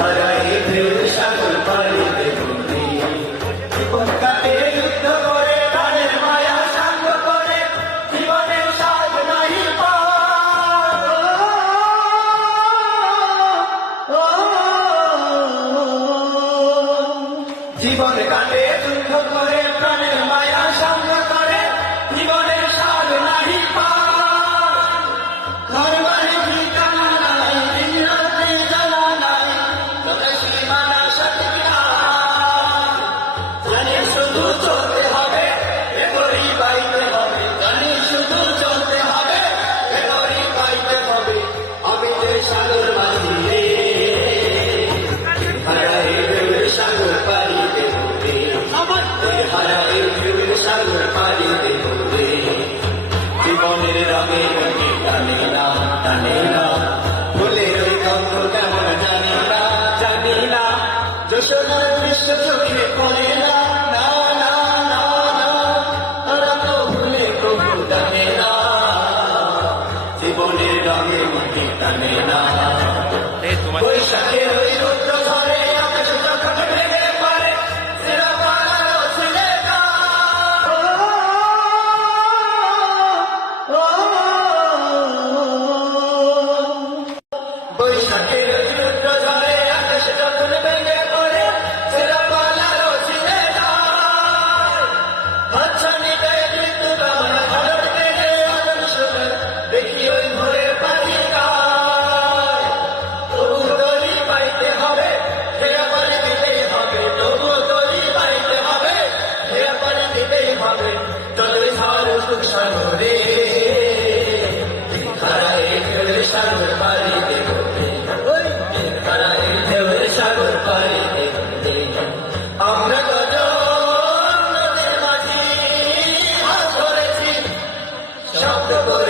হারাই ঢেউ সাগর পাড়ি দেব জীবন কাটে যুদ্ধ করে প্রাণের মায়া সাঙ্গ করে জীবনের স্বাদ নাহি জীবন কাটে যুদ্ধ করে প্রাণের মায়া সাঙ্গ করে জীবনের স্বাদ নাহি ঘর বাড়ি ঠিকানা নাই দিন রাত্রি জ্বালা নাই তবে সীমানা সঠিক জানি শুধু চলতে হবে এগোরি বাইতে হবে জানি শুধু চলতে হবে এগোরি বাইতে হবে আমি যে সাগর মাঝি রে হারাই ঢেউ সাগর পাড়ি দেব হারাই ঢেউ সাগর পাড়ি দেব জীবনের রঙে রঙে টানে না ফুলের ওই গন্ধ কেমন জানি না যশোদার দৃশ্য চোখে পড়ে না না না না না তারা তো ভুলে কবু জানে না জীবনের রঙে রঙে টানে না বৈশাখের ওই রৌদ্র ঝরে আকাশ যখন ভেঙে পড়ে সেরা পালালো ছেলেটা বৈশাখের রৌদ্র ঝরে আকাশ যখন ভেঙে পড়ে সেরা পালালো ছেলেটা হাতছানি গায়ে মৃত্যু কামনা ঝড় থেকে আগুন শুনে দেখি ওই ভোরে পাখি গায় তবু তরি পাইতে হবে ফেরা পারে দিতেই হবে তবু তরি পাইতে হবে ফেরা পারে দিতেই হবে চলে ঝড় সুখ সাগরে হারাই ঢেউ সাগর পাড়ি দেব হারাই ঢেউ সাগর পাড়ি দেব আমরা কত নদীর মাঝি হাত ধরেছি শব্দ করে